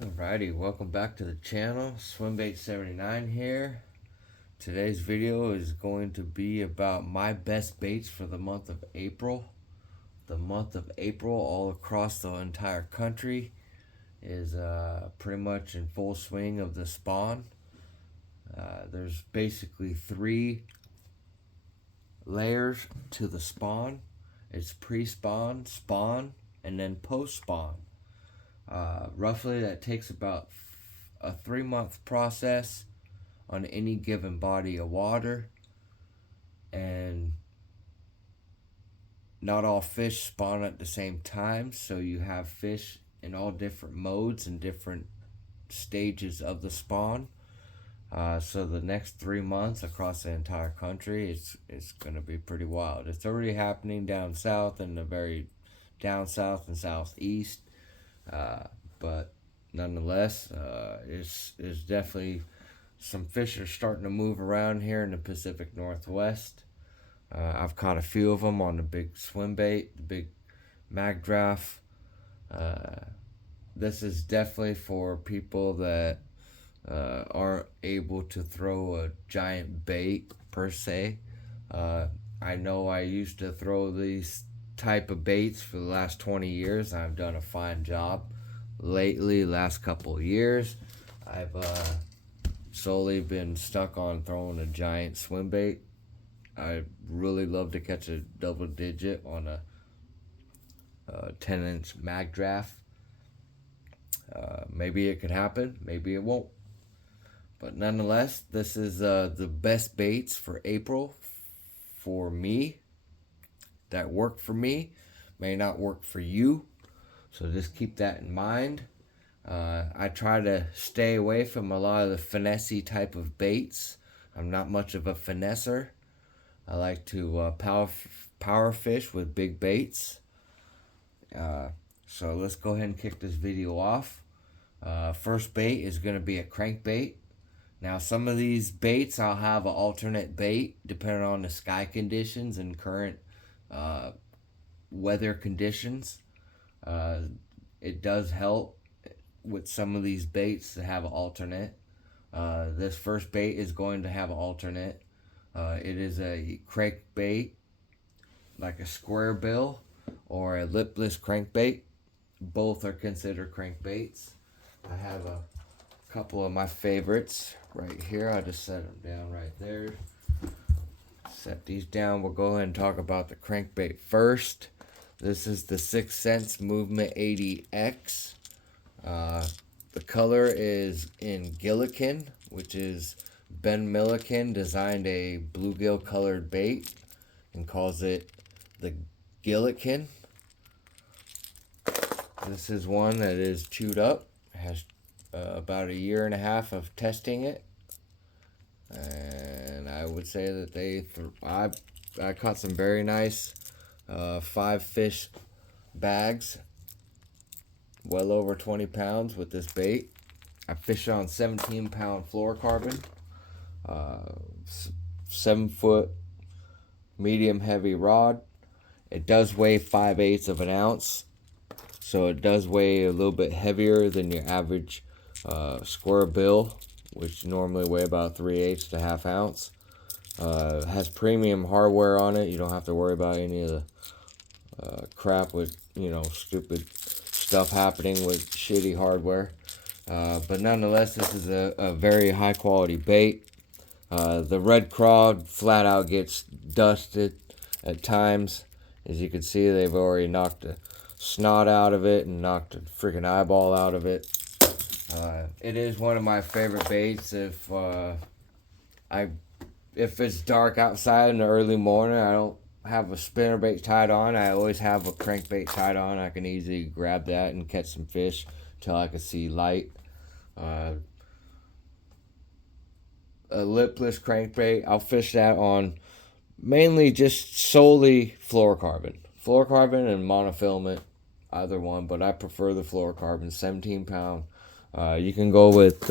Alrighty, welcome back to the channel. Swimbait 79 here. Today's video is going to be about my best baits for the month of April. The month of April all across the entire country is pretty much in full swing of the spawn. There's basically three layers to the spawn. It's pre-spawn, spawn, and then post-spawn. Roughly that takes about a 3-month process on any given body of water, and not all fish spawn at the same time, so you have fish in all different modes and different stages of the spawn. So the next 3 months across the entire country, it's going to be pretty wild. It's already happening down south and the very down south and southeast. But nonetheless, it's definitely some fish are starting to move around here in the Pacific Northwest. I've caught a few of them on the big Swimbait, the big mag draft. This is definitely for people that aren't able to throw a giant bait per se. I know I used to throw these type of baits for the last 20 years. I've done a fine job. Lately, last couple of years, I've solely been stuck on throwing a giant swim bait. I really love to catch a double digit on a 10-inch mag draft. Maybe it could happen, maybe it won't. But nonetheless, this is the best baits for April for me. That work for me may not work for you. So just keep that in mind. I try to stay away from a lot of the finessey type of baits. I'm not much of a finesser. I like to power fish with big baits. So let's go ahead and kick this video off. First bait is going to be a crankbait. Now some of these baits I'll have an alternate bait depending on the sky conditions and current weather conditions. It does help with some of these baits to have an alternate. This first bait is going to have an alternate. It is a crankbait, like a square bill or a lipless crankbait. Both are considered crankbaits. I have a couple of my favorites right here. I'll just set them down right there. Set these down. We'll go ahead and talk about the crankbait first. This is the 6th Sense Movement 80X. The color is in Gillikin, which is Ben Milliken designed a bluegill colored bait and calls it the Gillikin. This is one that is chewed up. Has about 1.5 years of testing it. And I would say that I caught some very nice 5 fish bags, well over 20 pounds with this bait. I fished on 17-pound fluorocarbon, 7-foot medium heavy rod. It does weigh 5/8 of an ounce, so it does weigh a little bit heavier than your average square bill, which normally weigh about 3/8 to ½ ounce. Has premium hardware on it. You don't have to worry about any of the crap with, stupid stuff happening with shitty hardware. But nonetheless, this is a very high quality bait. The red crawd flat out gets dusted at times. As you can see, they've already knocked the snot out of it and knocked a freaking eyeball out of it. It is one of my favorite baits. If it's dark outside in the early morning, I don't have a spinnerbait tied on. I always have a crankbait tied on. I can easily grab that and catch some fish till I can see light. A lipless crankbait, I'll fish that on mainly just solely fluorocarbon. Fluorocarbon and monofilament, either one, but I prefer the fluorocarbon, 17-pound. You can go with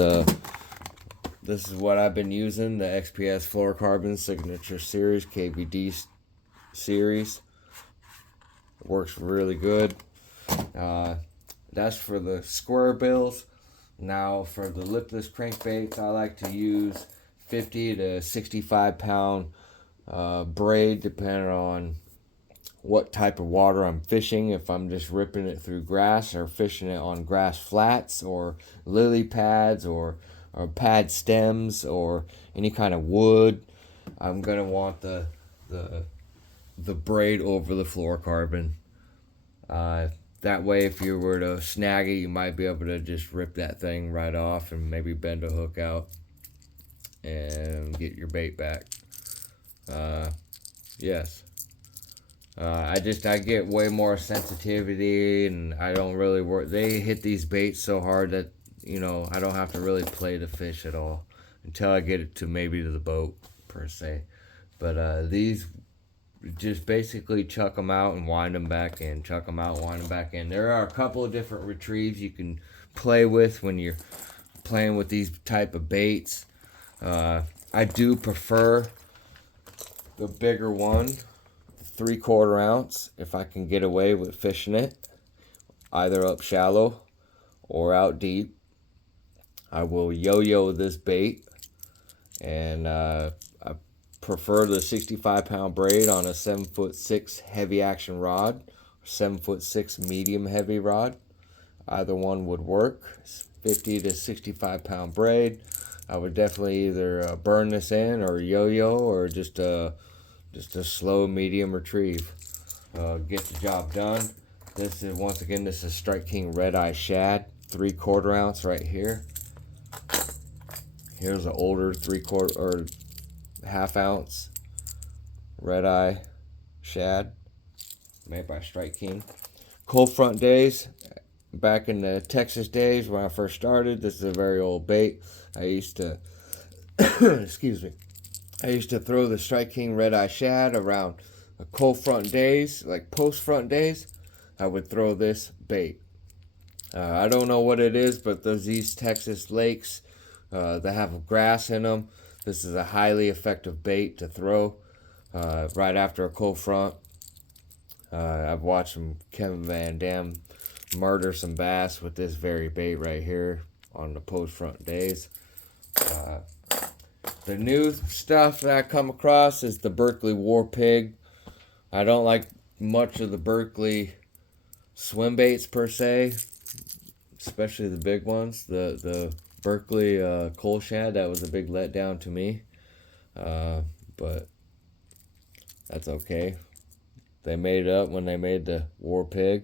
this is what I've been using, the XPS fluorocarbon signature series, KVD series. Works really good. That's for the square bills. Now for the lipless crankbaits, I like to use 50 to 65 pound braid, depending on what type of water I'm fishing. If I'm just ripping it through grass, or fishing it on grass flats or lily pads, or pad stems, or any kind of wood, I'm gonna want the braid over the fluorocarbon. That way, if you were to snag it, you might be able to just rip that thing right off and maybe bend a hook out and get your bait back. Yes. I get way more sensitivity, and I don't really work. They hit these baits so hard that, I don't have to really play the fish at all until I get it to maybe to the boat per se. But these, just basically chuck them out and wind them back in. Chuck them out, wind them back in. There are a couple of different retrieves you can play with when you're playing with these type of baits. I do prefer the bigger one, 3/4 ounce, if I can get away with fishing it, either up shallow or out deep. I will yo-yo this bait, and I prefer the 65 pound braid on a 7'6" heavy action rod, or 7'6" medium heavy rod. Either one would work. 50 to 65 pound braid. I would definitely either burn this in, or yo-yo, or just a slow medium retrieve. Get the job done. This is Strike King Red Eye Shad, 3/4 ounce right here. Here's an older 3/4 or half ounce Red Eye Shad made by Strike King. Cold front days, back in the Texas days when I first started, this is a very old bait. I used to excuse me. I used to throw the Strike King Red Eye Shad around cold front days, like post front days. I would throw this bait. I don't know what it is, but those East Texas lakes that have grass in them, this is a highly effective bait to throw right after a cold front. I've watched Kevin Van Dam murder some bass with this very bait right here on the post front days. The new stuff that I come across is the Berkley War Pig. I don't like much of the Berkley swimbaits per se, especially the big ones. The Berkley coal shad, that was a big letdown to me, but that's okay. They made it up when they made the War Pig.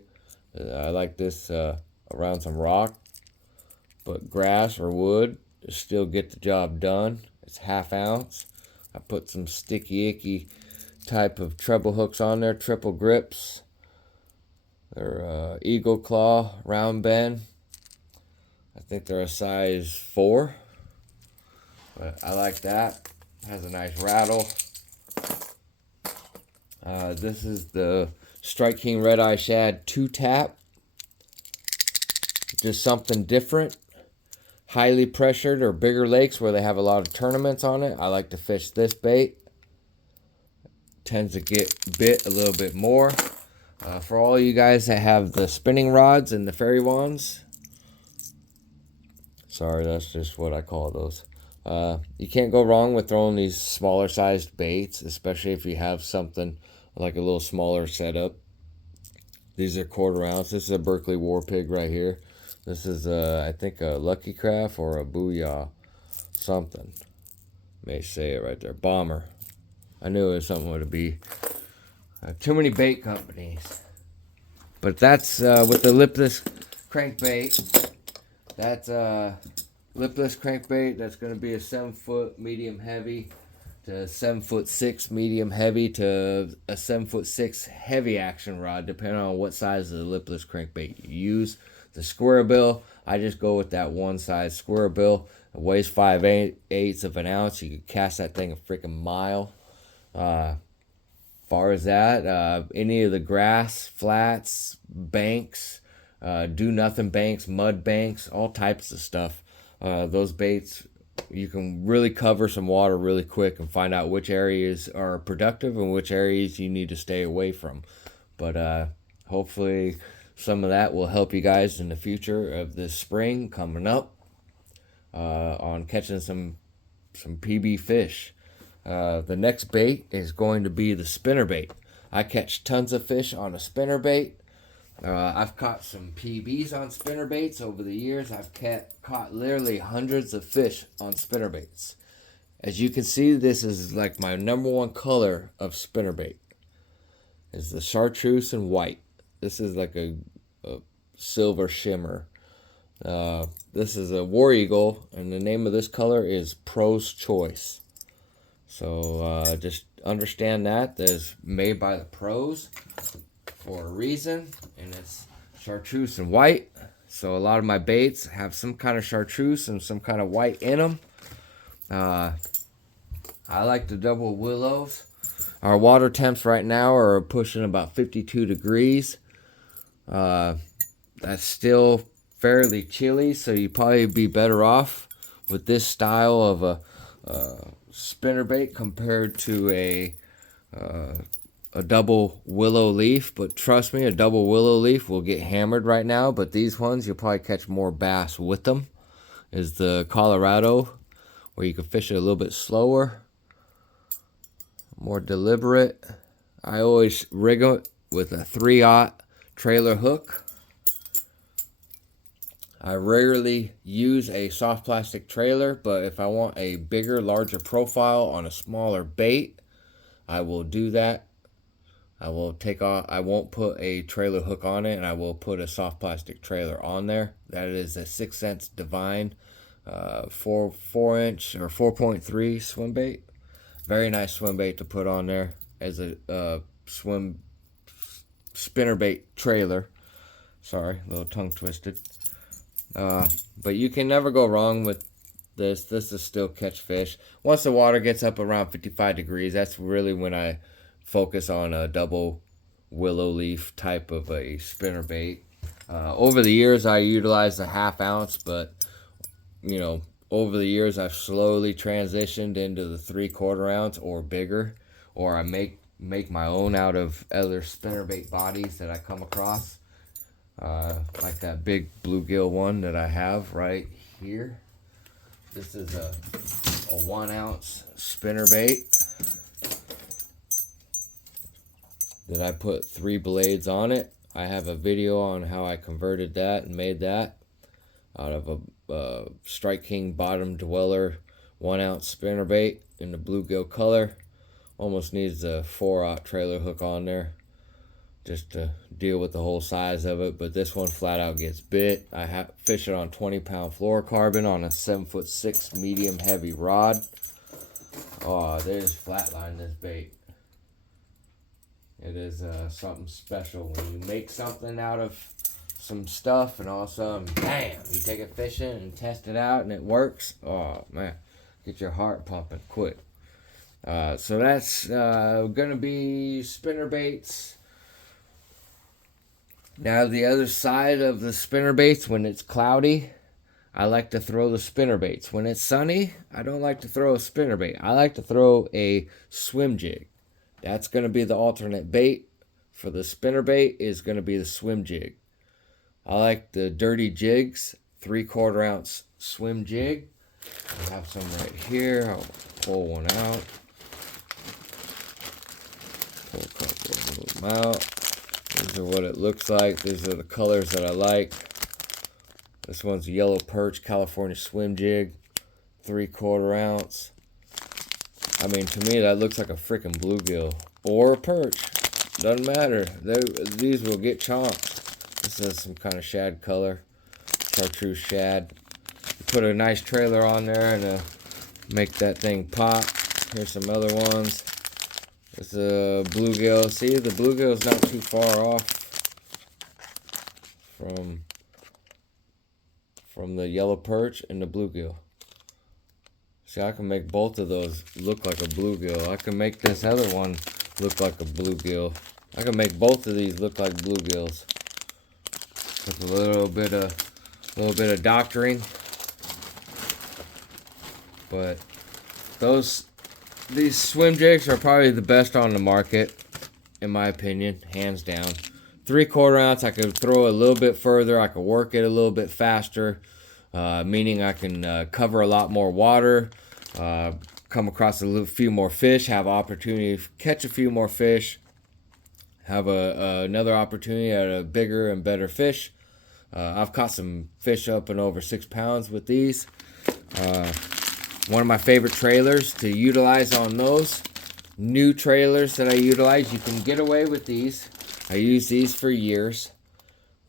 I like this around some rock, but grass or wood still get the job done. It's half ounce. I put some sticky icky type of treble hooks on there, triple grips. They're Eagle Claw round bend. I think they're a size 4, but I like that. Has a nice rattle. This is the Strike King Red Eye Shad 2-tap. Just something different. Highly pressured or bigger lakes where they have a lot of tournaments on it, I like to fish this bait. Tends to get bit a little bit more. For all you guys that have the spinning rods and the fairy wands, sorry, that's just what I call those. You can't go wrong with throwing these smaller sized baits, especially if you have something like a little smaller setup. These are 1/4 ounce. This is a Berkley War Pig right here. This is, I think, a Lucky Craft or a Booyah something. May say it right there. Bomber. I knew it was something with a B. Too many bait companies. But that's with the lipless crankbait. That's lipless crankbait. That's going to be a 7-foot medium heavy to 7'6" medium heavy to a 7'6" heavy action rod, depending on what size of the lipless crankbait you use. The square bill, I just go with that one size square bill. It weighs 5/8 of an ounce. You can cast that thing a freaking mile. Far as that, any of the grass, flats, banks, do nothing banks, mud banks, all types of stuff. Those baits, you can really cover some water really quick and find out which areas are productive and which areas you need to stay away from. But hopefully some of that will help you guys in the future of this spring coming up. on catching some PB fish. The next bait is going to be the spinnerbait. I catch tons of fish on a spinnerbait. I've caught some PBs on spinnerbaits over the years. I've caught literally hundreds of fish on spinnerbaits. As you can see, this is like my number one color of spinnerbait. Is the chartreuse and white. This is like a silver shimmer. This is a War Eagle, and the name of this color is Pro's Choice. So just understand that is made by the pros for a reason, and it's chartreuse and white. So a lot of my baits have some kind of chartreuse and some kind of white in them. I like the double willows. Our water temps right now are pushing about 52 degrees. That's still fairly chilly, so you'd probably be better off with this style of a spinnerbait compared to a double willow leaf. But trust me, a double willow leaf will get hammered right now, but these ones you'll probably catch more bass with them. Is the Colorado, where you can fish it a little bit slower, more deliberate. I always rig it with a 3/0 trailer hook. I rarely use a soft plastic trailer, but if I want a bigger, larger profile on a smaller bait, I will do that. I won't put a trailer hook on it, and I will put a soft plastic trailer on there. That is a 6 Sense Divine 4-inch or 4.3 swim bait. Very nice swim bait to put on there as a spinnerbait trailer. Sorry, a little tongue twisted. But you can never go wrong with this. This is still catch fish. Once the water gets up around 55 degrees, that's really when I focus on a double willow leaf type of a spinnerbait. Over the years, I utilized a 1/2 ounce, but you know, over the years, I've slowly transitioned into the 3/4 ounce or bigger, or I make my own out of other spinnerbait bodies that I come across. Like that big bluegill one that I have right here. This is a 1 ounce spinnerbait that I put 3 blades on it. I have a video on how I converted that and made that out of a Strike King Bottom Dweller 1 ounce spinnerbait in the bluegill color. Almost needs a 4/0 trailer hook on there just to deal with the whole size of it, but this one flat out gets bit. I fish it on 20-pound fluorocarbon on a 7'6" medium heavy rod. Oh, there's flatline this bait. It is something special when you make something out of some stuff and all of a sudden, bam, you take it fishing and test it out and it works. Oh man, get your heart pumping quick. So that's gonna be spinnerbaits. Now the other side of the spinnerbaits, when it's cloudy, I like to throw the spinnerbaits. When it's sunny, I don't like to throw a spinnerbait. I like to throw a swim jig. That's going to be the alternate bait for the spinnerbait, is going to be the swim jig. I like the dirty jigs, 3/4 ounce swim jig. I have some right here. I'll pull one out. Pull a couple of them out. These are what it looks like. These are the colors that I like. This one's yellow perch California swim jig, 3/4 ounce. I mean, to me, that looks like a freaking bluegill or a perch. Doesn't matter. These will get chomped. This is some kind of shad color, chartreuse shad. Put a nice trailer on there and make that thing pop. Here's some other ones. It's a bluegill. See, the bluegill's not too far off from the yellow perch and the bluegill. See, I can make both of those look like a bluegill. I can make this other one look like a bluegill. I can make both of these look like bluegills with a little bit of doctoring. But these swim jigs are probably the best on the market, in my opinion, hands down. 3/4 ounce, I could throw a little bit further. I could work it a little bit faster. meaning I can cover a lot more water, come across few more fish, have opportunity to catch a few more fish, have another opportunity at a bigger and better fish. I've caught some fish up and over 6 pounds with these. One of my favorite trailers to utilize on those. New trailers that I utilize, you can get away with these. I use these for years.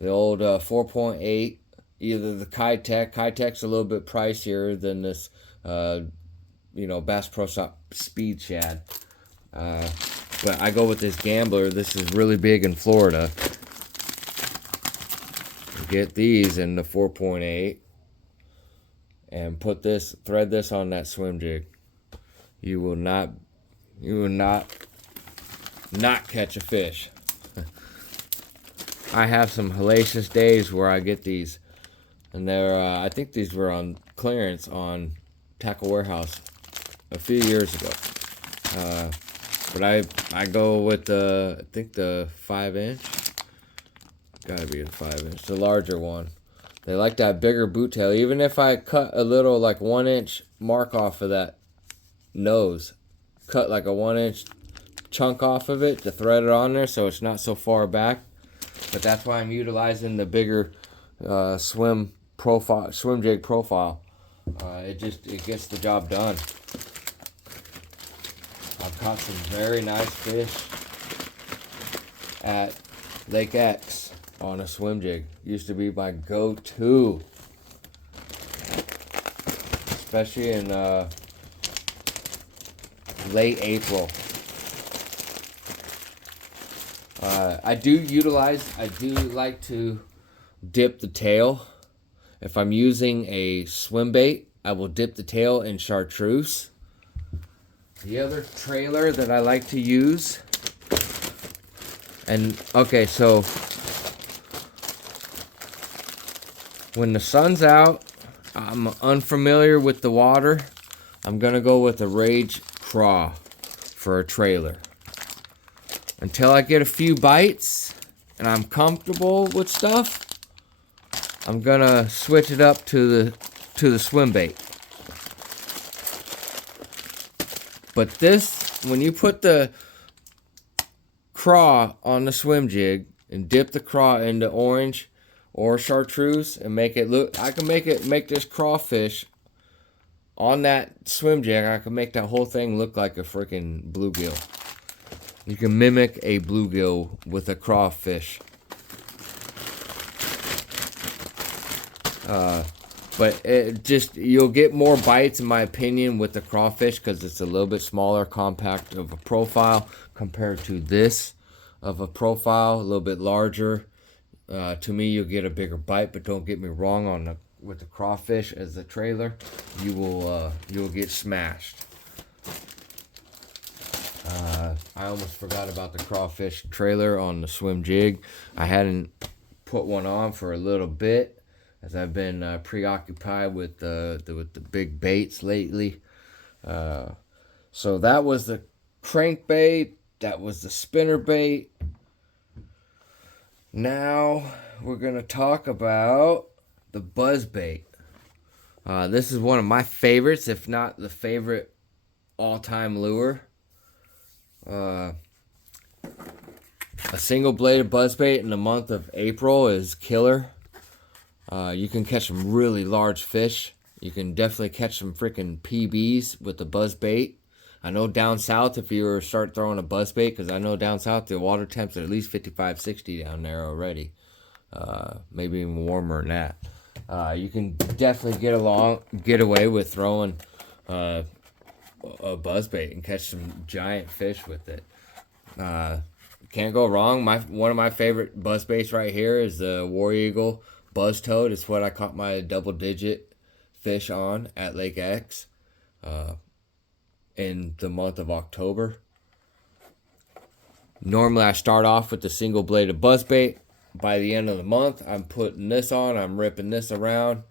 The old 4.8, either the Kitech. Kitech's a little bit pricier than this, Bass Pro Shop Speed Shad. But I go with this Gambler. This is really big in Florida. Get these in the 4.8 and thread this on that swim jig. You will not catch a fish. I have some hellacious days where I get these, and I think these were on clearance on Tackle Warehouse a few years ago. But I go with the 5-inch. Gotta be the 5-inch, the larger one. They like that bigger boot tail. Even if I cut a little 1-inch mark off of that nose, cut like a 1-inch chunk off of it to thread it on there so it's not so far back. But that's why I'm utilizing the bigger swim jig profile. It gets the job done. I've caught some very nice fish at Lake X on a swim jig. Used to be my go-to, especially in late April. I do like to dip the tail. If I'm using a swim bait, I will dip the tail in chartreuse. The other trailer that I like to use, so when the sun's out, I'm unfamiliar with the water, I'm gonna go with a Rage Craw for a trailer. Until I get a few bites and I'm comfortable with stuff, I'm gonna switch it up to the swim bait. But this, when you put the craw on the swim jig and dip the craw into orange or chartreuse and make it look, I can make this crawfish on that swim jig. I can make that whole thing look like a freaking bluegill. You can mimic a bluegill with a crawfish. But you'll get more bites, in my opinion, with the crawfish because it's a little bit smaller, compact of a profile compared to this of a profile, a little bit larger. To me, you'll get a bigger bite, but don't get me wrong, with the crawfish as the trailer, you'll get smashed. I almost forgot about the crawfish trailer on the swim jig. I hadn't put one on for a little bit, as I've been preoccupied with the big baits lately. So that was the crankbait. That was the spinner bait. Now we're going to talk about the buzz bait. This is one of my favorites, if not the favorite all-time lure. A single bladed buzzbait in the month of April is killer. You can catch some really large fish. You can definitely catch some freaking PBs with the buzzbait. I know down south, if you were to start throwing a buzzbait, because I know down south the water temps are at least 55, 60 down there already. Maybe even warmer than that. You can definitely get away with throwing a buzzbait and catch some giant fish with it. Can't go wrong. One of my favorite buzzbaits right here is the War Eagle Buzz Toad. It's what I caught my double-digit fish on at Lake X in the month of October. Normally, I start off with the single-bladed buzzbait. By the end of the month, I'm putting this on. I'm ripping this around.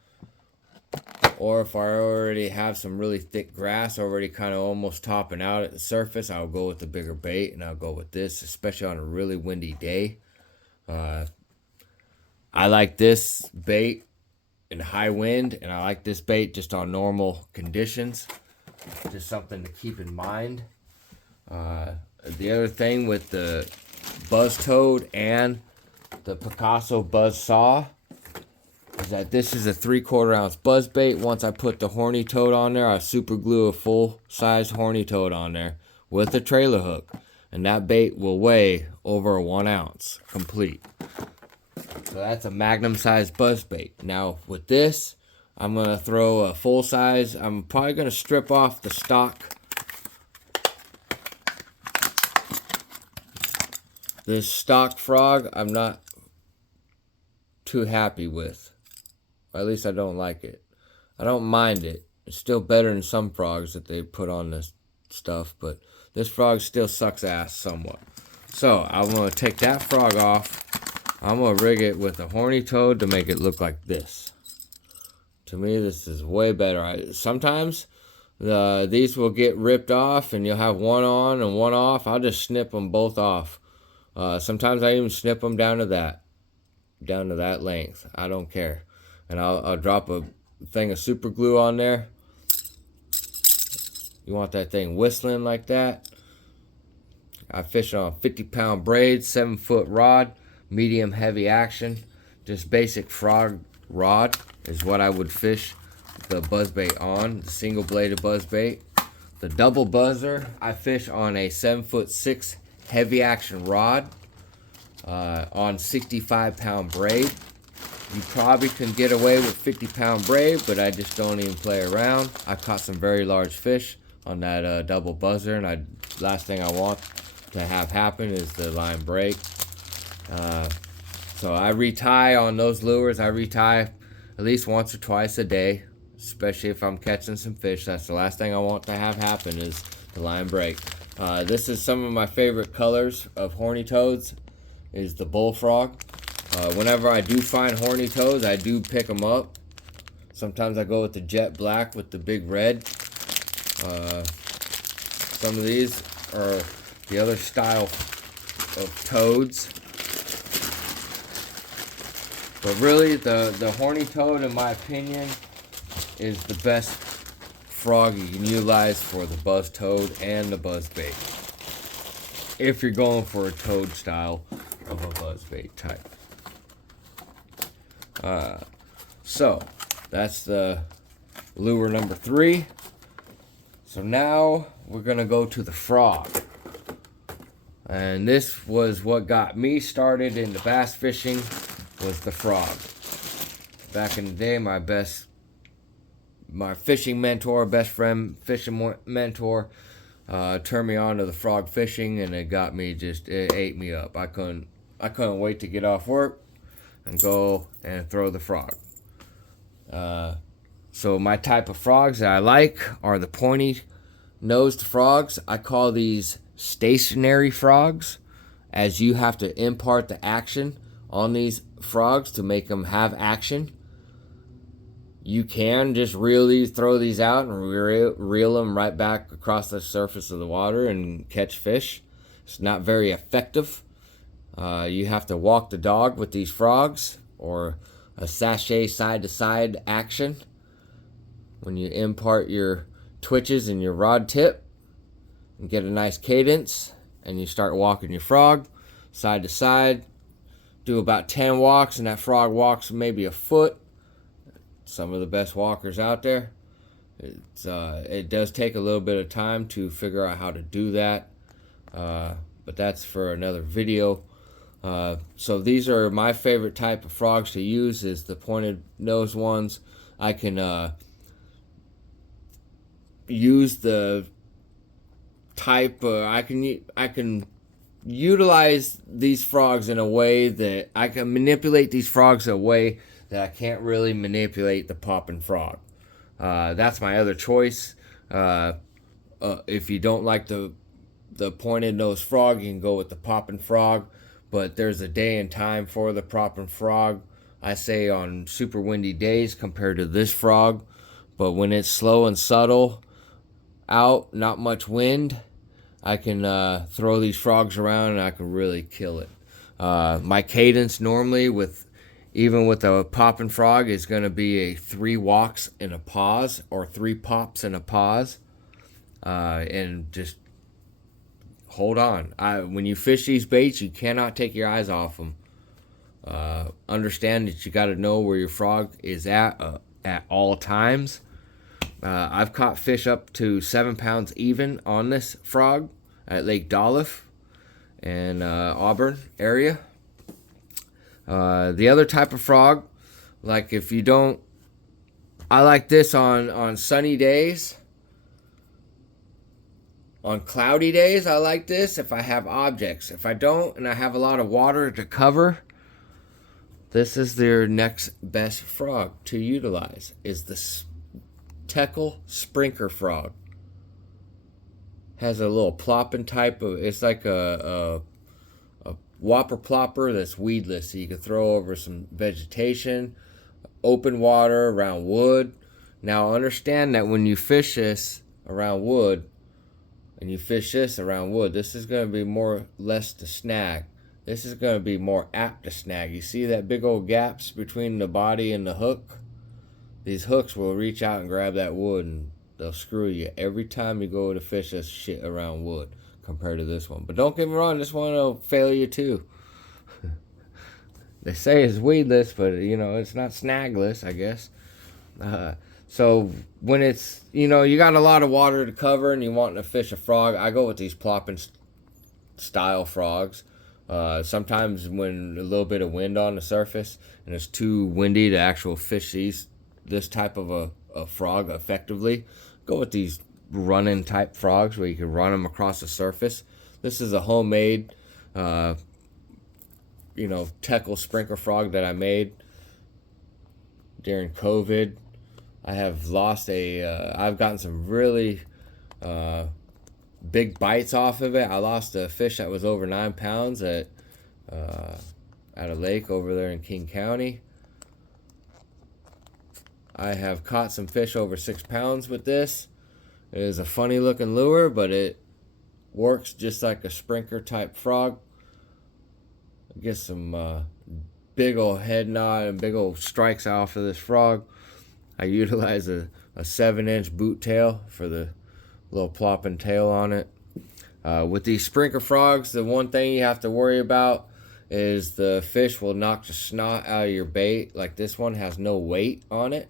Or if I already have some really thick grass already kind of almost topping out at the surface, I'll go with the bigger bait, and I'll go with this, especially on a really windy day. I like this bait in high wind, and I like this bait just on normal conditions. Just something to keep in mind. The other thing with the buzz toad and the Picasso buzz saw is that this is a 3/4 ounce buzz bait. Once I put the horny toad on there, I super glue a full size horny toad on there with a trailer hook, and that bait will weigh over 1 ounce complete. So that's a magnum size buzz bait. Now with this, I'm gonna throw a full size. I'm probably gonna strip off the stock. This stock frog, I'm not too happy with. Or at least I don't like it. I don't mind it. It's still better than some frogs that they put on this stuff, but this frog still sucks ass somewhat. So I'm gonna take that frog off. I'm gonna rig it with a horny toad to make it look like this. To me, this is way better. Sometimes these will get ripped off and you'll have one on and one off. I'll just snip them both off. Sometimes I even snip them down to that length. I don't care. And I'll drop a thing of super glue on there. You want that thing whistling like that? I fish on 50-pound braid, 7-foot rod, medium heavy action. Just basic frog rod is what I would fish the buzzbait on, the single bladed buzzbait. The double buzzer, I fish on a 7'6" heavy action rod on 65-pound braid. You probably can get away with 50-pound braid, but I just don't even play around. I caught some very large fish on that double buzzer, and last thing I want to have happen is the line break. So I retie on those lures. I retie at least once or twice a day, especially if I'm catching some fish. That's the last thing I want to have happen is the line break. This is some of my favorite colors of horny toads is the bullfrog. Whenever I do find horny toads, I do pick them up. Sometimes I go with the jet black with the big red. Some of these are the other style of toads. But really, the horny toad, in my opinion, is the best frog you can utilize for the buzz toad and the buzz bait. If you're going for a toad style of a buzz bait type. So that's the lure number 3. So now we're gonna go to the frog. And this was what got me started into bass fishing, was the frog. Back in the day, my fishing mentor, best friend fishing mentor, turned me on to the frog fishing, and it ate me up. I couldn't wait to get off work and go and throw the frog. So my type of frogs that I like are the pointy nosed frogs. I call these stationary frogs, as you have to impart the action on these frogs to make them have action. You can just throw these out and reel them right back across the surface of the water and catch fish. It's not very effective. You have to walk the dog with these frogs, or a sachet side-to-side action. When you impart your twitches and your rod tip and get a nice cadence, and you start walking your frog side to side, do about 10 walks, and that frog walks maybe a foot. Some of the best walkers out there. It does take a little bit of time to figure out how to do that, but that's for another video. So these are my favorite type of frogs to use, is the pointed nose ones. I can use the type. I can utilize these frogs in a way that I can manipulate these frogs in a way that I can't really manipulate the popping frog. That's my other choice. If you don't like the pointed nose frog, you can go with the popping frog. But there's a day and time for the popping frog. I say on super windy days compared to this frog. But when it's slow and subtle out, not much wind, I can throw these frogs around and I can really kill it. My cadence normally with even with a popping frog, it's going to be a 3 walks and a pause, or 3 pops and a pause. And just hold on. When you fish these baits, you cannot take your eyes off them. Understand that you got to know where your frog is at all times. I've caught fish up to 7 pounds even on this frog at Lake Dolph and Auburn area. The other type of frog, like if you don't, I like this on sunny days. On cloudy days, I like this if I have objects. If I don't and I have a lot of water to cover, this is their next best frog to utilize, is the Teckle Sprinkler frog. Has a little plopping type of, it's like a whopper plopper that's weedless, so you can throw over some vegetation, open water, around wood. Now understand that when you fish this around wood, and you fish this around wood, this is going to be less to snag. This is going to be more apt to snag. You see that big old gaps between the body and the hook? These hooks will reach out and grab that wood, and they'll screw you every time you go to fish this shit around wood compared to this one. But don't get me wrong, this one will fail you too. They say it's weedless, but it's not snagless, I guess. So when it's, you got a lot of water to cover and you want to fish a frog, I go with these plopping style frogs. Sometimes when a little bit of wind on the surface and it's too windy to actually fish this type of a frog effectively, go with these running type frogs where you can run them across the surface. This is a homemade, Teckle Sprinkler frog that I made during COVID. I have I've gotten some really big bites off of it. I lost a fish that was over 9 pounds at a lake over there in King County. I have caught some fish over 6 pounds with this. It is a funny looking lure, but it works just like a sprinkler type frog. Get some big old head nod and big old strikes off of this frog. I utilize a 7-inch boot tail for the little plopping tail on it. With these sprinkler frogs, the one thing you have to worry about is the fish will knock the snot out of your bait. Like this one has no weight on it.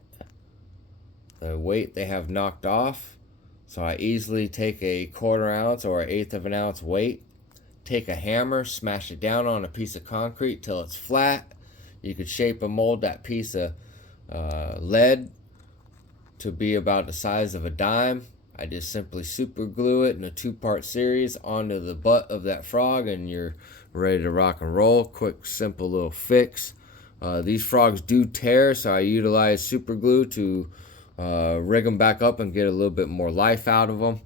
The weight they have knocked off. So I easily take a 1/4 ounce or 1/8 of an ounce weight, take a hammer, smash it down on a piece of concrete till it's flat. You could shape and mold that piece of lead to be about the size of a dime. I just simply super glue it in a 2-part series onto the butt of that frog, and you're ready to rock and roll. Quick, simple little fix. These frogs do tear, so I utilize super glue to rig them back up and get a little bit more life out of them.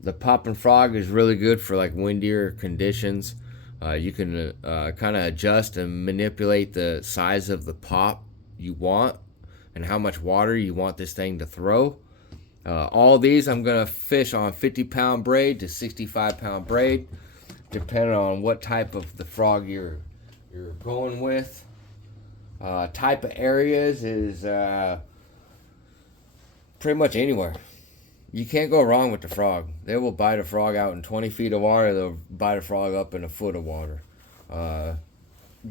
The popping frog is really good for like windier conditions. You can kind of adjust and manipulate the size of the pop you want and how much water you want this thing to throw. All these I'm going to fish on 50-pound braid to 65-pound braid, depending on what type of the frog you're going with. Type of areas is pretty much anywhere. You can't go wrong with the frog. They will bite a frog out in 20 feet of water. They'll bite a frog up in a foot of water.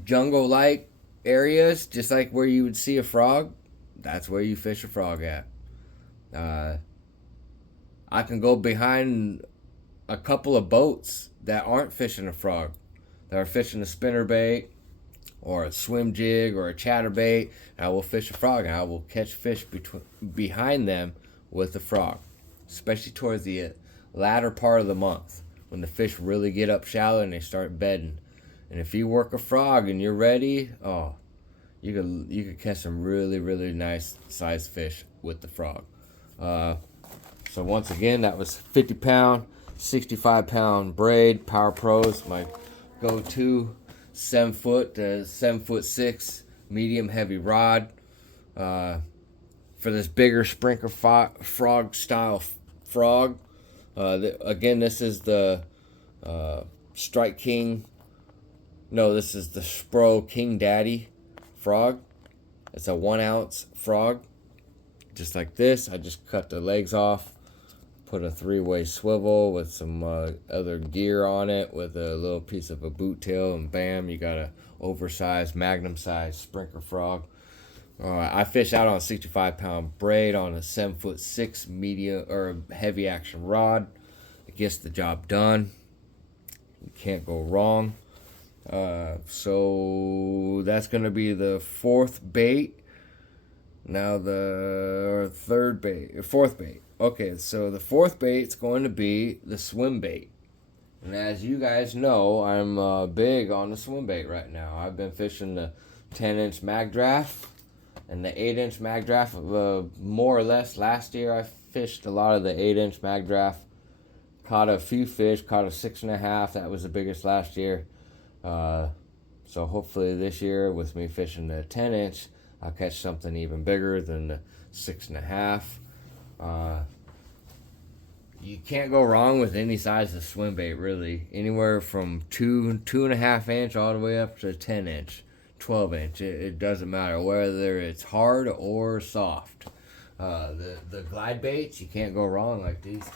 Jungle-like areas, just like where you would see a frog, that's where you fish a frog at. I can go behind a couple of boats that aren't fishing a frog, that are fishing a spinnerbait or a swim jig or a chatterbait, and I will fish a frog, and I will catch fish behind them with the frog, especially towards the latter part of the month when the fish really get up shallow and they start bedding. And if you work a frog and you're ready, you could catch some really, really nice sized fish with the frog. So once again, that was 50-pound, 65-pound braid, Power Pros, my go-to 7-foot to 7'6" medium heavy rod. For this bigger sprinkler frog style frog. Again, this is the Strike King No, this is the Spro King Daddy frog. It's a 1 ounce frog. Just like this. I just cut the legs off. Put a 3-way swivel with some other gear on it with a little piece of a boot tail, and bam, you got a oversized magnum sized sprinkler frog. I fish out on a 65-pound braid on a 7'6" medium or heavy action rod. It gets the job done. You can't go wrong. So that's going to be the fourth bait. Now the fourth bait. Okay, so the fourth bait's going to be the Swimbait. And as you guys know, I'm big on the Swimbait right now. I've been fishing the 10-inch mag draft and the 8-inch mag draft. More or less last year I fished a lot of the 8-inch mag draft. Caught a few fish, caught a 6.5. That was the biggest last year. So hopefully this year with me fishing the 10-inch, I'll catch something even bigger than the 6.5. You can't go wrong with any size of swim bait, really. Anywhere from 2.5 inch all the way up to 10-inch, 12-inch. It doesn't matter whether it's hard or soft. The glide baits, you can't go wrong like these.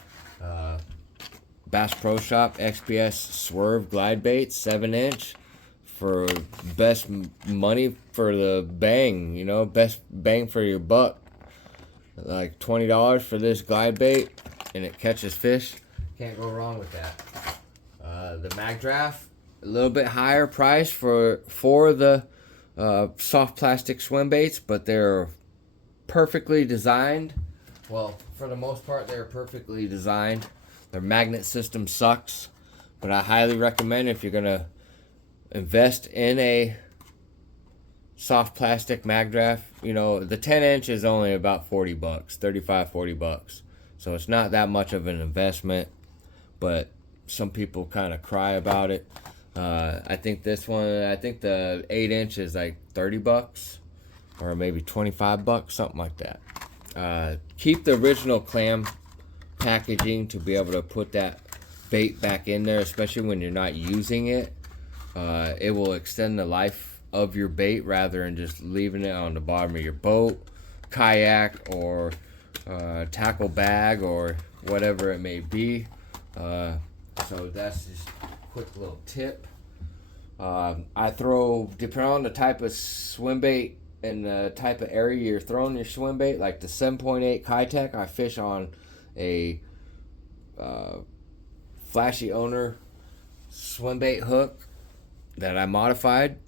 Bass Pro Shop XPS Swerve glide bait, 7-inch. For best money for the bang, best bang for your buck. Like $20 for this glide bait, and it catches fish. Can't go wrong with that. The mag draft, a little bit higher price for the soft plastic swim baits, but they're perfectly designed. Well, for the most part, they're perfectly designed. Their magnet system sucks, but I highly recommend if you're gonna invest in a soft plastic mag draft. The 10-inch is only about $40, $35-40. So it's not that much of an investment, but some people kind of cry about it. I think the 8-inch is like $30 or maybe $25, something like that. Keep the original clam packaging to be able to put that bait back in there, especially when you're not using it. It will extend the life of your bait rather than just leaving it on the bottom of your boat, kayak, or tackle bag, or whatever it may be. So that's just a quick little tip. I throw, depending on the type of swim bait and the type of area you're throwing your swim bait, like the 7.8 Kitech, I fish on a flashy owner swim bait hook that I modified.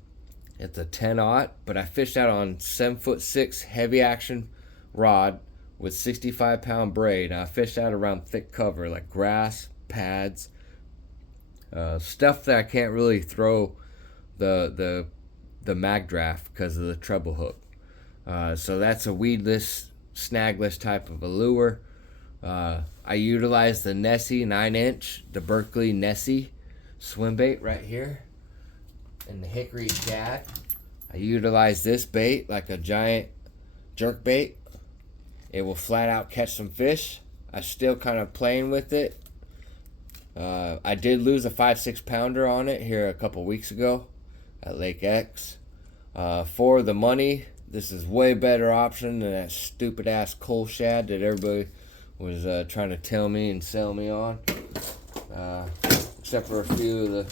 It's a 10-aught, but I fished out on 7'6" heavy action rod with 65-pound braid. And I fished out around thick cover like grass, pads, stuff that I can't really throw the mag draft because of the treble hook. So that's a weedless, snagless type of a lure. I utilize the Nessie 9-inch, the Berkeley Nessie swim bait right here, and the Hickory Shad. I utilize this bait like a giant jerk bait. It will flat out catch some fish. I'm still kind of playing with it. I did lose a 5-6 pounder on it here a couple weeks ago at Lake X. For the money, this is way better option than that stupid ass coal shad that everybody was trying to tell me and sell me on. Except for a few of the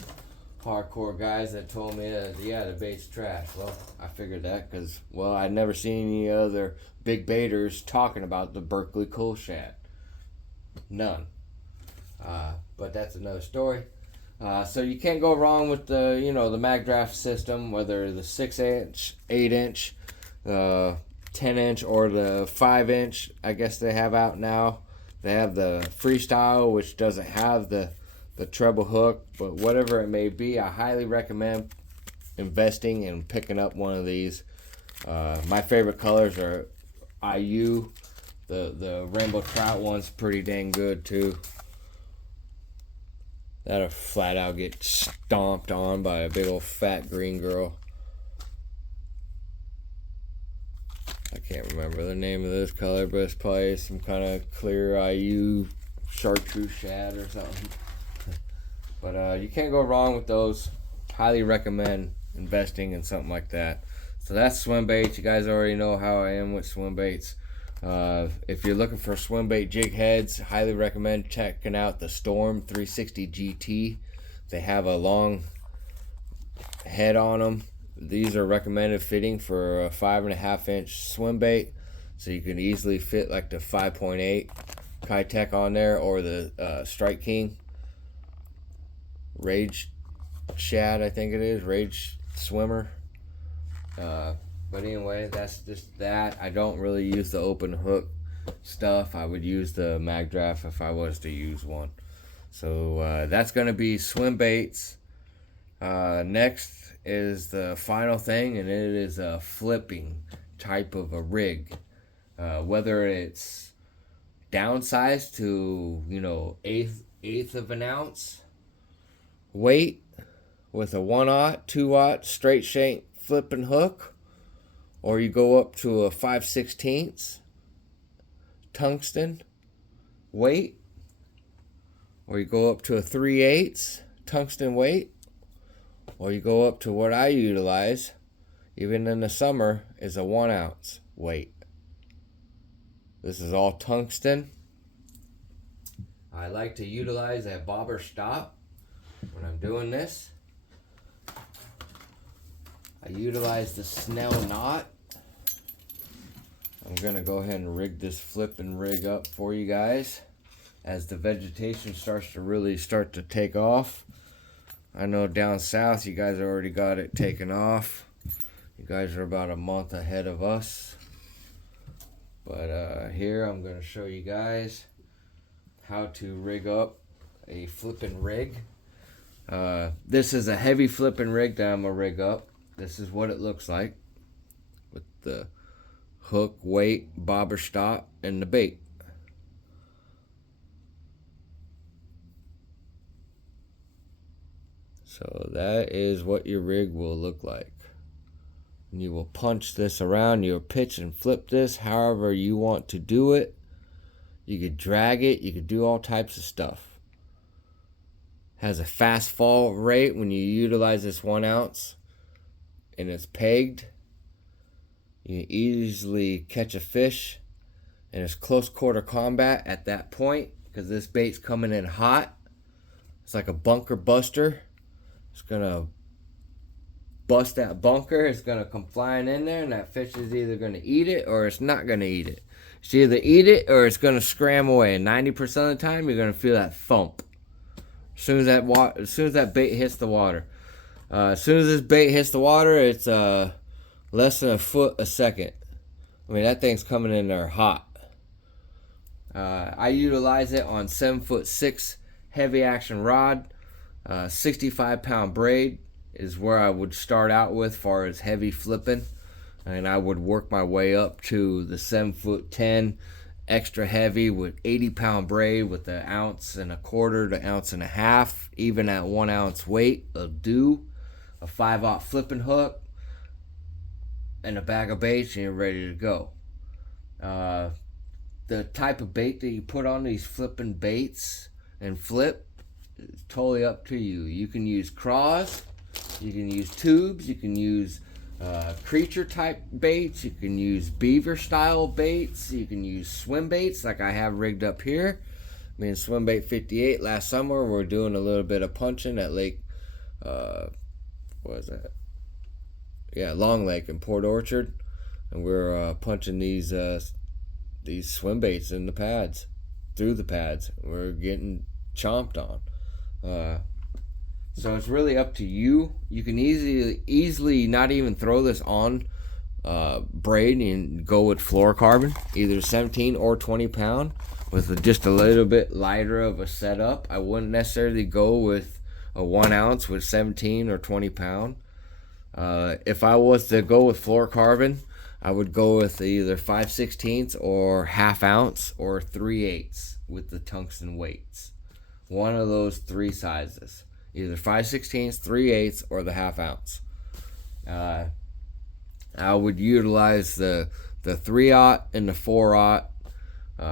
hardcore guys that told me that, yeah, the bait's trash. Well, I figured that because, I'd never seen any other big baiters talking about the Berkeley coal shad. None. But that's another story. So you can't go wrong with the mag draft system, whether the 6-inch, 8-inch, 10-inch, or the 5-inch. I guess they have out now. They have the freestyle, which doesn't have the treble hook, but whatever it may be, I highly recommend investing and picking up one of these. My favorite colors are IU. The rainbow trout one's pretty dang good too. That'll flat out get stomped on by a big old fat green girl. I can't remember the name of this color, but it's probably some kind of clear IU chartreuse shad or something. But you can't go wrong with those. highly recommend investing in something like that. So that's swim baits. You guys already know how I am with swim baits. If you're looking for swim bait jig heads, highly recommend checking out the Storm 360 GT. They have a long head on them. These are recommended fitting for a 5.5-inch swim bait, so you can easily fit like the 5.8 Kitech on there, or the Strike King Rage Shad, I think it is, Rage Swimmer. But anyway, that's just that. I don't really use the open hook stuff. I would use the mag draft if I was to use one. So that's going to be swim baits. Next is the final thing, and it is a flipping type of a rig. Whether it's downsized to, eighth of an ounce weight with a 1/0, 2/0 straight shank flipping hook, or you go up to a 5/16 tungsten weight, or you go up to a 3/8 tungsten weight, or you go up to what I utilize, even in the summer, is a 1-ounce weight. This is all tungsten. I like to utilize a bobber stop when I'm doing this. I utilize the Snell knot. I'm gonna go ahead and rig this flipping rig up for you guys as the vegetation starts to take off. I know down south you guys already got it taken off. You guys are about a month ahead of us. But here I'm going to show you guys how to rig up a flipping rig. This is a heavy flipping rig that I'm going to rig up. This is what it looks like with the hook, weight, bobber stop, and the bait. So that is what your rig will look like. And you will punch this around. You'll pitch and flip this however you want to do it. You could drag it. You could do all types of stuff. Has a fast fall rate when you utilize this 1-ounce and it's pegged. You can easily catch a fish, and it's close quarter combat at that point because this bait's coming in hot. It's like a bunker buster. It's gonna bust that bunker. It's gonna come flying in there, and that fish is either gonna eat it or it's not gonna eat it. It's either eat it or it's gonna scram away. And 90% of the time, you're gonna feel that thump as soon as that bait hits the water. As soon as this bait hits the water, it's less than a foot a second. I mean, that thing's coming in there hot. I utilize it on 7'6" heavy action rod. 65-pound braid is where I would start out with far as heavy flipping, and I would work my way up to the 7'10" extra heavy with 80-pound braid with an 1.25 to 1.5 ounces, even at 1-ounce weight will do. A 5/0 flipping hook and a bag of baits, and you're ready to go. The type of bait that you put on these flipping baits and flip, it's totally up to you. You can use craws, you can use tubes, you can use creature type baits, you can use beaver style baits, you can use swim baits like I have rigged up here. Me and Swimbait 58 last summer, we're doing a little bit of punching at Lake, what is that? Yeah, Long Lake in Port Orchard, and we're punching these swim baits in the pads, through the pads. We're getting chomped on. So it's really up to you. You can easily not even throw this on braid and go with fluorocarbon, either 17 or 20 pound with just a little bit lighter of a setup. I wouldn't necessarily go with a 1 ounce with 17 or 20 pound. If I was to go with fluorocarbon, I would go with either 5/16 or 1/2 ounce or 3/8 with the tungsten weights. One of those three sizes, either 5/16, 3/8, or the 1/2 ounce. I would utilize the 3/0 and the 4/0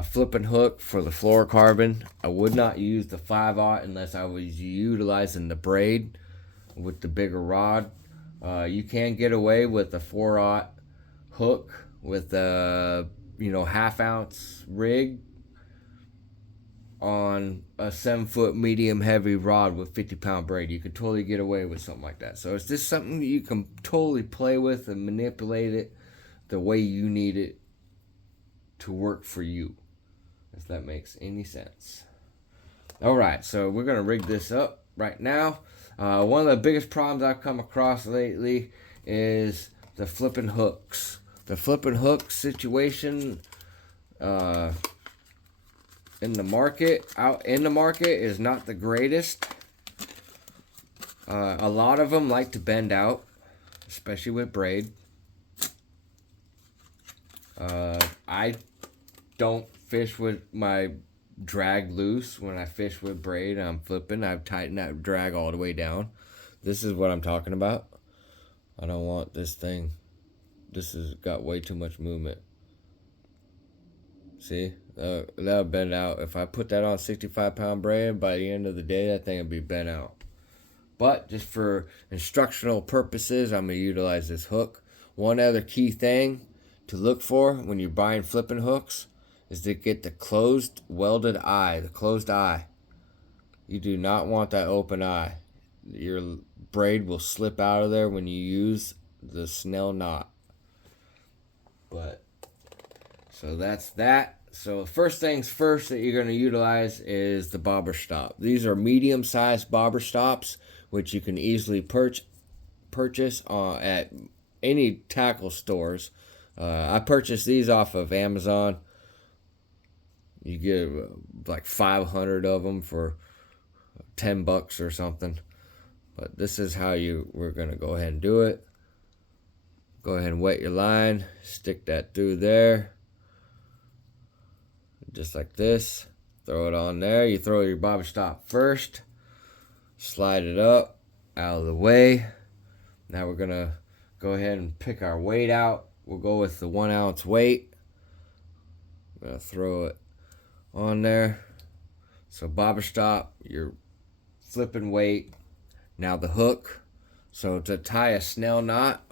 flipping hook for the fluorocarbon. I would not use the 5/0 unless I was utilizing the braid. with the bigger rod. You can get away with a 4/0 hook with a half ounce rig on a 7-foot medium heavy rod with 50-pound braid. You could totally get away with something like that. So it's just something that you can totally play with and manipulate it the way you need it to work for you, if that makes any sense. All right, so we're gonna rig this up right now. One of the biggest problems I've come across lately is the flipping hooks. The flipping hook situation out in the market is not the greatest. A lot of them like to bend out, especially with braid. I don't fish with my drag loose. When I fish with braid, I'm flipping. I've tightened that drag all the way down. This is what I'm talking about. I don't want this thing. This has got way too much movement. See? That'll bend out. If I put that on 65-pound braid, by the end of the day, that thing will be bent out. But just for instructional purposes, I'm going to utilize this hook. One other key thing to look for when you're buying flipping hooks is to get the closed welded eye, the closed eye. You do not want that open eye. Your braid will slip out of there when you use the snell knot. But, so that's that. So first things first that you're going to utilize is the bobber stop. These are medium-sized bobber stops, which you can easily purchase at any tackle stores. I purchased these off of Amazon. You get like 500 of them for $10 or something. But this is how we're going to go ahead and do it. Go ahead and wet your line. Stick that through there. Just like this. Throw it on there. You throw your bobber stop first. Slide it up out of the way. Now we're going to go ahead and pick our weight out. We'll go with the 1 ounce weight. I'm going to throw it on there. So bobber stop, your flipping weight. Now the hook. So to tie a snell knot,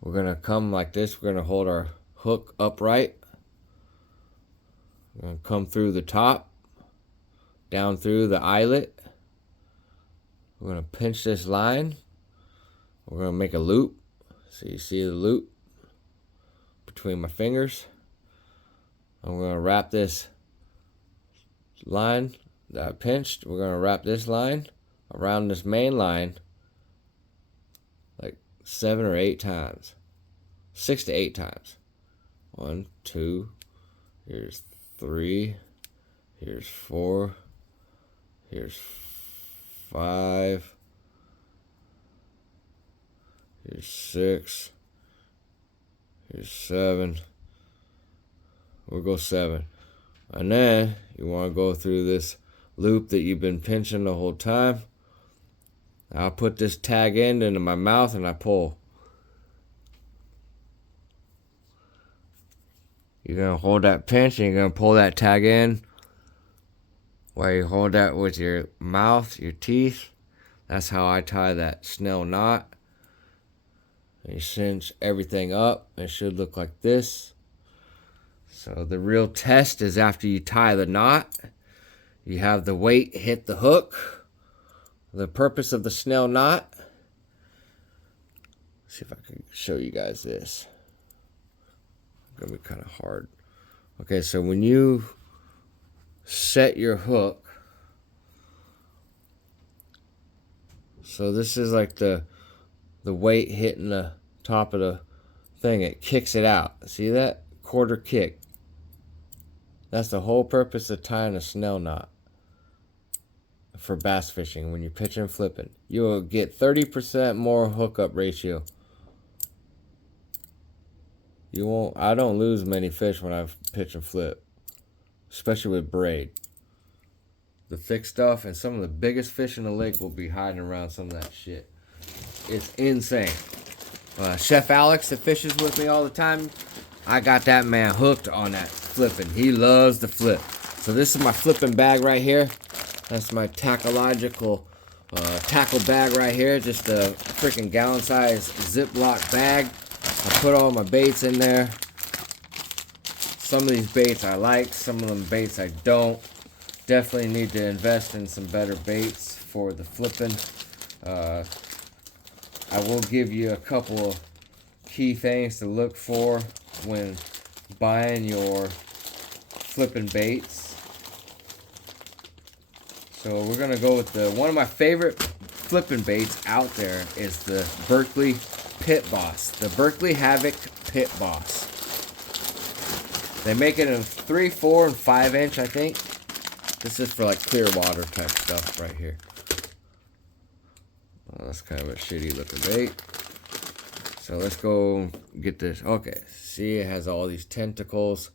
we're going to come like this. We're going to hold our hook upright. We're going to come through the top, down through the eyelet. We're going to pinch this line. We're going to make a loop. So you see the loop between my fingers. I'm going to wrap this line that I pinched. We're going to wrap this line around this main line like 7 or 8 times. 6 to 8 times. 1, 2, here's 3, here's 4, here's 5, here's 6, here's 7. We'll go 7. And then you want to go through this loop that you've been pinching the whole time. I'll put this tag end into my mouth and I pull. You're going to hold that pinch and you're going to pull that tag in. While you hold that with your mouth, your teeth. That's how I tie that snell knot. And you cinch everything up. It should look like this. So the real test is after you tie the knot, you have the weight hit the hook. The purpose of the snell knot. Let's see if I can show you guys this. It's gonna be kind of hard. Okay, so when you set your hook, so this is like the weight hitting the top of the thing. It kicks it out. See that? Quarter kick. That's the whole purpose of tying a snell knot for bass fishing. When you're pitching and flipping, you will get 30% more hookup ratio. You won't. I don't lose many fish when I pitch and flip, especially with braid. The thick stuff and some of the biggest fish in the lake will be hiding around some of that shit. It's insane. Chef Alex that fishes with me all the time, I got that man hooked on that flipping. He loves the flip. So this is my flipping bag right here. That's my tackological tackle bag right here, just a freaking gallon size Ziploc bag. I put all my baits in there. Some of these baits I like, some of them baits I don't. Definitely need to invest in some better baits for the flipping. I will give you a couple of key things to look for when buying your flipping baits. So we're gonna go with one of my favorite flipping baits out there is the Berkley Pit Boss, the Berkley Havoc Pit Boss. They make it in 3, 4, and 5 inch, I think. This is for like clear water type stuff right here. Well, that's kind of a shitty looking bait. So let's go get this. Okay, see, it has all these tentacles.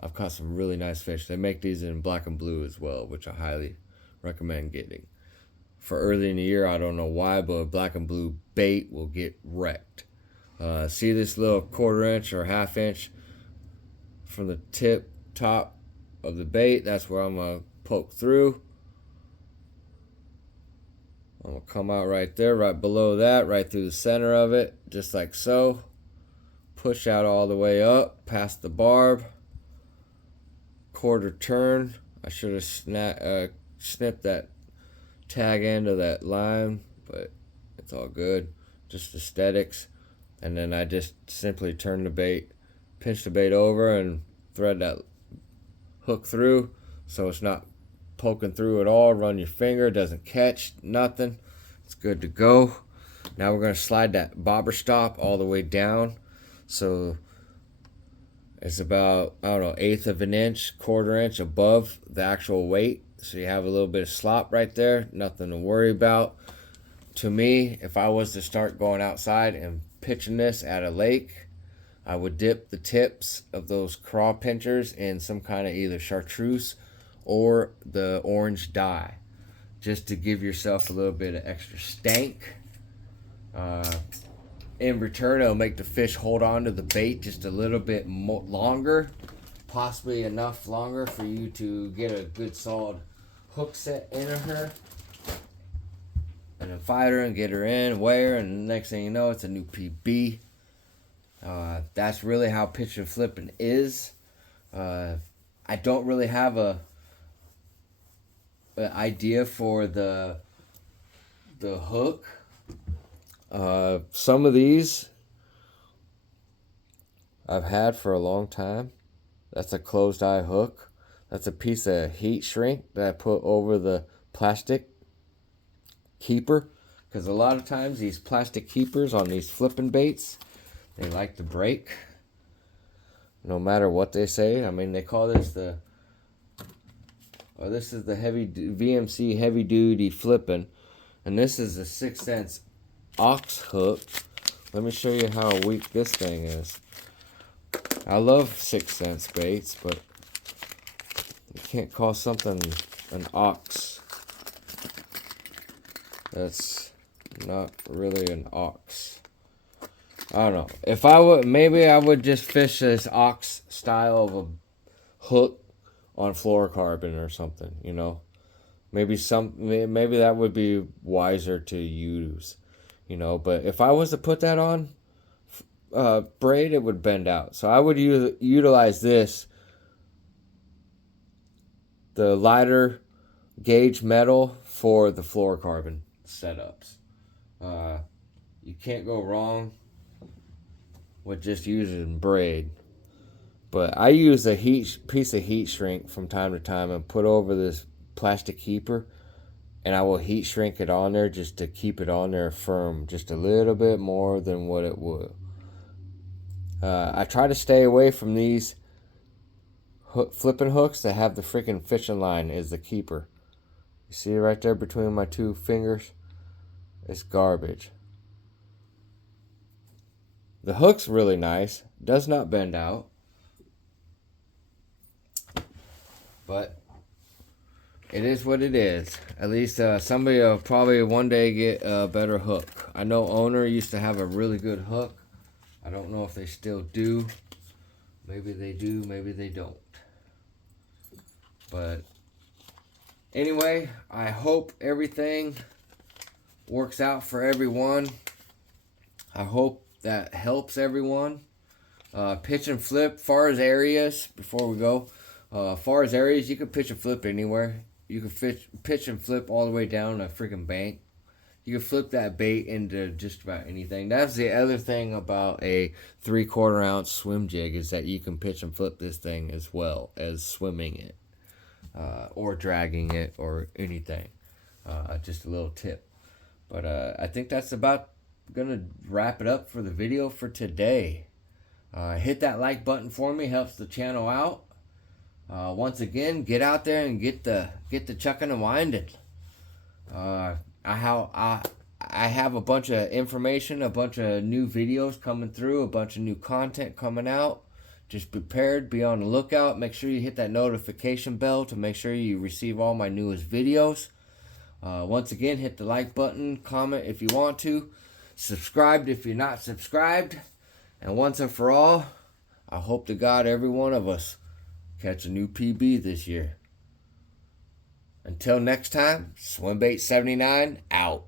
I've caught some really nice fish. They make these in black and blue as well, which I highly recommend getting. For early in the year, I don't know why, but a black and blue bait will get wrecked. See this little 1/4 inch or 1/2 inch from the top of the bait? That's where I'm going to poke through. I'm going to come out right there, right below that, right through the center of it, just like so. Push out all the way up, past the barb. 1/4 turn. I should have snipped that tag end of that line, but it's all good. Just aesthetics. And then I just simply turn the bait, pinch the bait over, and thread that hook through so it's not poking through at all. Run your finger, doesn't catch nothing. It's good to go. Now we're going to slide that bobber stop all the way down. So it's about, I don't know, 1/8 of an inch, 1/4 inch above the actual weight. So you have a little bit of slop right there. Nothing to worry about. To me, if I was to start going outside and pitching this at a lake, I would dip the tips of those craw pinchers in some kind of either chartreuse or the orange dye, just to give yourself a little bit of extra stank. In return, it'll make the fish hold on to the bait just a little bit longer, possibly enough longer for you to get a good solid hook set in her, and then fight her and get her in, weigh her, and the next thing you know, it's a new PB. That's really how pitch and flipping is. I don't really have an idea for the hook. Some of these I've had for a long time. That's a closed eye hook. That's a piece of heat shrink that I put over the plastic keeper, because a lot of times these plastic keepers on these flipping baits, they like to break no matter what they say. I mean, they call this this is the VMC heavy duty flipping, and this is a 6 cents ox hook. Let me show you how weak this thing is. I love 6 cents baits, but you can't call something an ox. That's not really an ox. I don't know. If I would, maybe I would just fish this ox style of a hook on fluorocarbon or something, you know. Maybe that would be wiser to use, you know. But if I was to put that on braid, it would bend out. So I would utilize this, the lighter gauge metal, for the fluorocarbon setups. You can't go wrong with just using braid. But I use a piece of heat shrink from time to time and put over this plastic keeper, and I will heat shrink it on there just to keep it on there firm just a little bit more than what it would. I try to stay away from these flipping hooks that have the freaking fishing line as the keeper. You see it right there between my two fingers? It's garbage. The hook's really nice. Does not bend out. But it is what it is. At least somebody will probably one day get a better hook. I know Owner used to have a really good hook. I don't know if they still do. Maybe they do, maybe they don't. But Anyway, I hope everything works out for everyone. I hope that helps everyone. Pitch and flip, far as areas, before we go, far as areas, you can pitch and flip anywhere. You can pitch and flip all the way down a freaking bank. You can flip that bait into just about anything. That's the other thing about a 3/4 ounce swim jig, is that you can pitch and flip this thing as well as swimming it, or dragging it, or anything. Just a little tip. But I think that's about gonna wrap it up for the video for today. Hit that like button for me, helps the channel out. Once again, get out there and get the chucking and winding. I have a bunch of information, a bunch of new videos coming through, a bunch of new content coming out. Just prepared, be on the lookout. Make sure you hit that notification bell to make sure you receive all my newest videos. Once again, hit the like button, comment if you want to, subscribe if you're not subscribed. And once and for all, I hope to God every one of us catch a new PB this year. Until next time, Swimbait 79 out.